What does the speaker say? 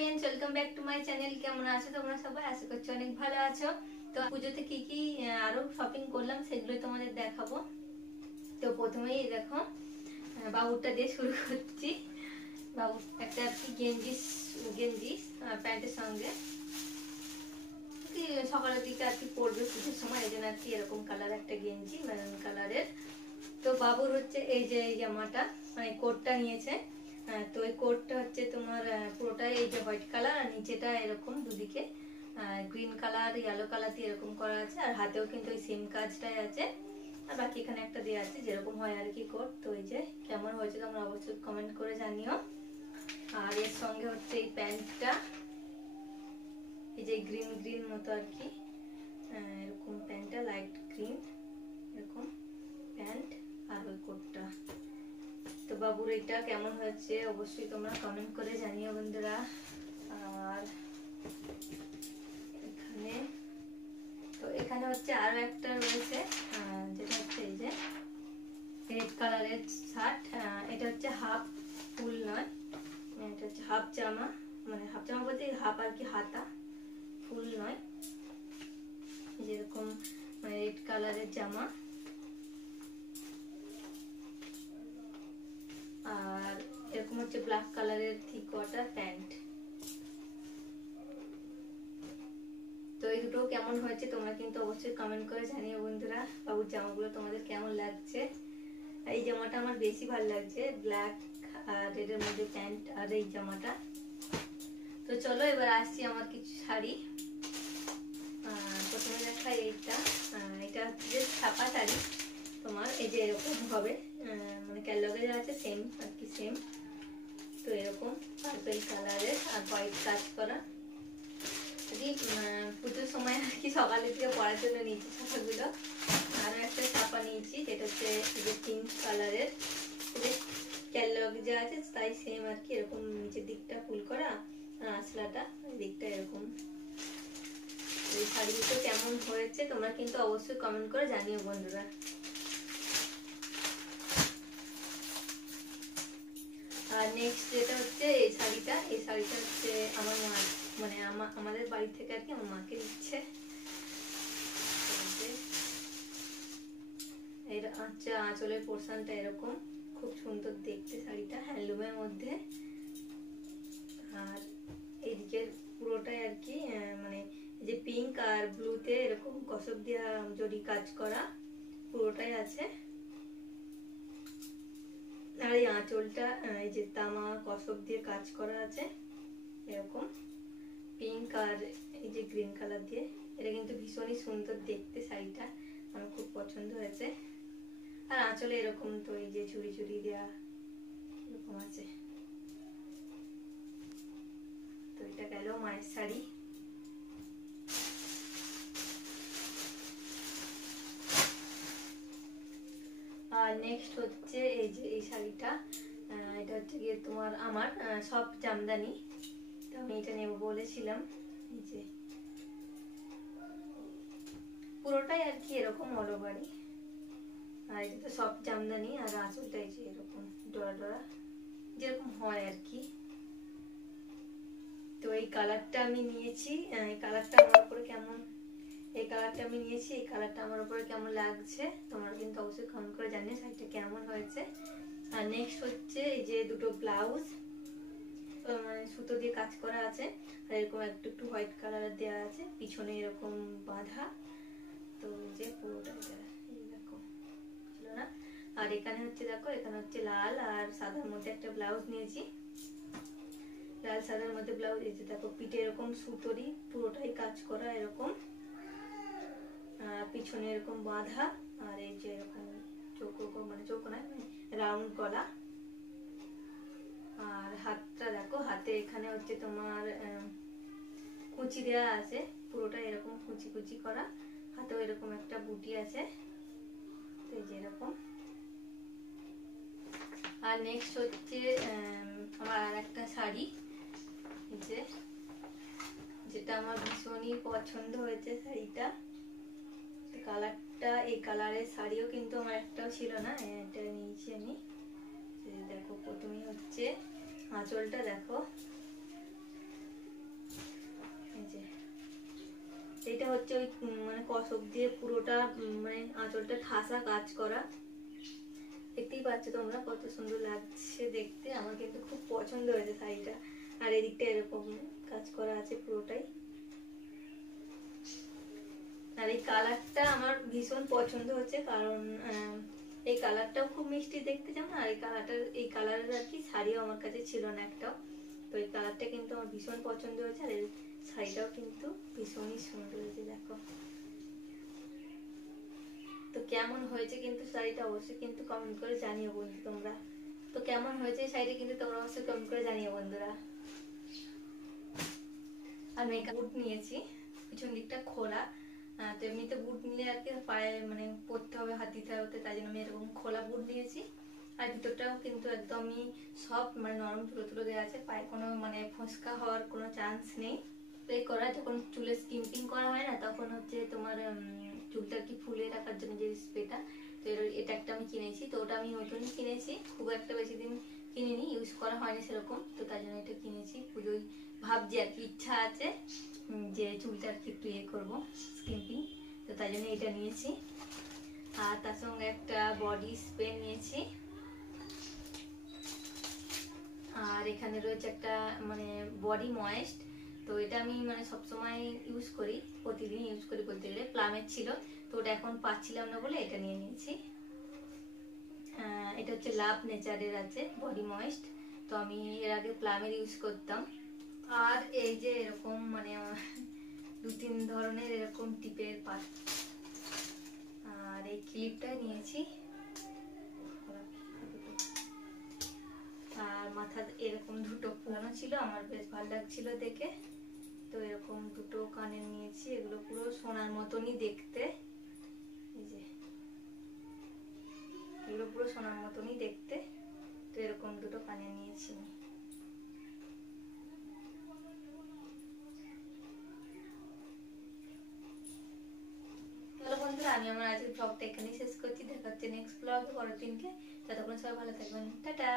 Friends, welcome back to my channel. কেমন আছো তোমরা সবাই? আশা করছি অনেক ভালো আছো। তো পুজোতে কি কি আরো শপিং করলাম সেগুলো তোমাদের দেখাবো। তো প্রথমেই দেখো বাবুরটা দিয়ে শুরু করছি। বাবু একটা গেঞ্জি প্যান্টের সঙ্গে সকালের দিকে আর কি পরবে পুজোর সময়, এই জন্য আর কি এরকম কালার একটা গেঞ্জি মেরুন কালারের। তো বাবুর হচ্ছে এই যে এই জামাটা মানে কোটটা নিয়েছে। তো এই কোটটা হচ্ছে তোমার পুরোটাই এই যে হোয়াইট কালার আর নিচেটা এরকম দুদিকে গ্রিন কালার ইয়েলো কালার দিয়ে এরকম করা আছে, আর হাতেও কিন্তু ওই সেম কাজটাই আছে। আর বাকি এখানে একটা দেওয়া আছে যেরকম হয় আর কি কোট। তো এই যে কেমন হয়েছে তোমরা অবশ্যই কমেন্ট করে জানিও। আর এর সঙ্গে হচ্ছে এই প্যান্টটা, এই যে গ্রিন গ্রিন মতো আর কি এরকম প্যান্টটা, লাইট গ্রিন এরকম প্যান্ট আর ওই কোটটা। তো বাবুর এটা কেমন হয়েছে অবশ্যই তোমরা কমেন্ট করে জানিও বন্ধুরা। আর এখানে হচ্ছে আরো একটা রয়েছে যেটা হচ্ছে এই যে রেড কালারের শার্ট। এটা হচ্ছে হাফ, ফুল নয়, এটা হচ্ছে হাফ জামা, মানে হাফ জামা বলতে হাফ আর কি, হাতা, ফুল নয়। যেরকম মানে রেড কালারের জামা আর এরকম হচ্ছে ব্ল্যাক কালারের থ্রি কোয়ার্টার প্যান্ট। তো এই দুটো কেমন হয়েছে তোমরা কিন্তু অবশ্যই কমেন্ট করে জানিও বন্ধুরা। বাবুর জামাগুলো তোমাদের কেমন লাগছে? এই জামাটা আমার বেশি ভালো লাগছে, ব্ল্যাক আর রেডের মধ্যে প্যান্ট আর এই জামাটা। তো চলো এবার আসছি আমার কিছু শাড়ি। প্রথমে দেখাই এইটা। এটা হচ্ছে যে ছাপা শাড়ি তোমার, এই যে এরকম হবে মানে ক্যাটালগে যা আছে সেম আর কি, সেম। তো এরকম পার্পল কালারের আর হোয়াইট কাজ করা। পুজোর সময় আর কি সকালের দিকে পরার জন্য নিয়েছি ছাপাগুলো। আরো একটা ছাপা নিয়েছি যেটা হচ্ছে পিঙ্ক কালারের, ক্যাটালগ যা আছে তাই সেম আর কি, এরকম নিচের দিকটা ফুল করা আর আঁচলাটা দিকটা এরকম। এই শাড়িগুলো কেমন হয়েছে তোমরা কিন্তু অবশ্যই কমেন্ট করে জানিও বন্ধুরা। আর নেক্সট যেটা হচ্ছে এই শাড়িটা, এই শাড়িটা হচ্ছে আমার মা, মানে আমাদের বাড়ি থেকে আর কি আমার মাকে দিচ্ছে। এর আঁচলের পোর্শনটা এরকম খুব সুন্দর দেখতে শাড়িটা, হ্যান্ডলুমের মধ্যে। আর এইদিকের পুরোটাই আর কি মানে যে পিঙ্ক আর ব্লুতে এরকম কসব দিয়া জরি কাজ করা পুরোটাই আছে। আর এই আঁচলটা এই যে তামা কসব দিয়ে কাজ করা আছে এরকম পিঙ্ক আর এই যে গ্রিন কালার দিয়ে। এটা কিন্তু ভীষণই সুন্দর দেখতে শাড়িটা, আমার খুব পছন্দ হয়েছে। আর আঁচলে এরকম তো এই যে চুড়ি চুড়ি দেওয়া এরকম আছে। তো এটা গেল মায়ের শাড়ি। আর নেক্সট হচ্ছে এই যে এই শাড়িটা, এটা হচ্ছে গিয়ে তোমার আমার সব জামদানি। তো আমি এটা নেব বলেছিলাম। এই যে পুরোটাই আর কি এরকম অলওভারি, আর এটা তো সব জামদানি। আর আঁচলটা এই যে এরকম ডোরা ডোরা যেরকম হয় আর কি। তো এই কালারটা আমি নিয়েছি, এই কালারটা আমার উপরে কেমন, এই কালারটা আমি নিয়েছি, এই কালারটা আমার উপরে কেমন লাগছে তোমরা কিন্তু অবশ্যই কমেন্ট করে জানিও শাড়িটা কেমন হয়েছে। আর নেক্সট হচ্ছে এই যে দুটো ব্লাউজ মানে সুতো দিয়ে কাজ করা আছে, আর এরকম একটু একটু হোয়াইট কালার দেওয়া আছে, পিছনে এরকম বাঁধা। তো যে পুরোটা দেখো ছিল না। আর এখানে হচ্ছে দেখো, এখানে হচ্ছে লাল আর সাদার মধ্যে একটা ব্লাউজ নিয়েছি, লাল সাদার মধ্যে ব্লাউজ। এই যে দেখো পিঠে এরকম সুতোরই পুরোটাই কাজ করা এরকম, পিছনে এরকম বাঁধা। আর এই যে এরকম চৌকো, মানে চৌকো নয় রাউন্ড গলা। আর হাতটা দেখো, হাতে এখানে হচ্ছে তোমার কুচি দেওয়া আছে, পুরোটা এরকম কুচি কুচি করা, হাতেও এরকম একটা বুটি আছে। তো এই যে এরকম। আর নেক্সট হচ্ছে আমার আর একটা শাড়ি, যেটা আমার ভীষণই পছন্দ হয়েছে শাড়িটা। কালারটা, এই কালারের শাড়িও কিন্তু আমার একটাও ছিল না, এটা নিয়েছি আমি। দেখো প্রথমেই হচ্ছে আঁচলটা দেখো এটা হচ্ছে ওই মানে কসক দিয়ে পুরোটা মানে আঁচলটা ঠাসা কাজ করা। দেখতেই পাচ্ছ তোমরা কত সুন্দর লাগছে দেখতে, আমার কিন্তু খুব পছন্দ হয়েছে শাড়িটা। আর এদিকটা এরকম কাজ করা আছে পুরোটাই। আর এই কালারটা আমার ভীষণ পছন্দ হচ্ছে, কারণ এই কালারটাও খুব মিষ্টি দেখতে, যেমন আর এই কালারের আর কি শাড়িও আমার কাছে ছিল না একটাও। তো এই কালারটা কিন্তু আমার ভীষণ পছন্দ হয়েছে, আর এই শাড়িটাও কিন্তু ভীষণই সুন্দর হয়েছে দেখো। তো কেমন হয়েছে কিন্তু শাড়িটা অবশ্যই কিন্তু কমেন্ট করে জানিও বন্ধু তোমরা। তো কেমন হয়েছে শাড়িটা কিন্তু তোমরা অবশ্যই কমেন্ট করে জানিও বন্ধুরা। আর মেকআপ বুট নিয়েছি, পিছন দিকটা খোলা। তো এমনিতে বুট নিলে আর কি পায়ে মানে পরতে হবে, হাত দিতে হবে, তাই জন্য আমি এরকম খোলা বুট নিয়েছি। আর ভিতরটাও কিন্তু একদমই সফট, মানে নরম তুলো তুলো দেওয়া আছে, পায়ে কোনো মানে ফোসকা হওয়ার কোনো চান্স নেই। স্প্রে করা যখন চুলে স্কিম্পিং করা হয় না, তখন হচ্ছে তোমার চুলটা কি ফুলে রাখার জন্য যে স্প্রেটা, তো এটা একটা আমি কিনেছি। তো ওটা আমি নতুনই কিনেছি, খুব একটা বেশি দিন কিনিনি, ইউজ করা হয়নি সেরকম, তো তাই জন্য এটা কিনেছি। পুজোয় ভাবছি আর কি, ইচ্ছা আছে যে চুলটা আর কি একটু ইয়ে করবো স্কিম্পিং, তো তাই জন্য এটা নিয়েছি। আর তার সঙ্গে একটা বডি স্প্রে নিয়েছি। আর এখানে রয়েছে একটা মানে বডি ময়েস্ট, তো এটা আমি মানে সবসময় ইউজ করি, প্রতিদিন ইউজ করি বলতে গেলে। প্লামের ছিল, তো ওটা এখন পাচ্ছিলাম না বলে এটা নিয়ে নিয়েছি। এটা হচ্ছে লাভ নেচারের আছে বডি ময়েস্ট, তো আমি এর আগে প্লামের ইউজ করতাম। আর এই যে এরকম মানে 2-3 ধরনের এরকম টিপের পাত, আর এই ক্লিপটা নিয়েছি। আর মাথা এরকম দুটো পুরানো ছিল, আমার বেশ ভালো লাগছিল দেখে, তো এরকম দুটো কানের নিয়েছি। এগুলো পুরো সোনার মতনই দেখতে, এই যে এগুলো পুরো সোনার মতনই দেখতে, তো এরকম দুটো কানের নিয়েছি। বন্ধুরা, আমি আমার আজকের ব্লগটা এখানেই শেষ করছি। দেখা হচ্ছে নেক্সট ব্লগে পরের দিনকে। ততক্ষণ সবাই ভালো থাকবেন, টাটা।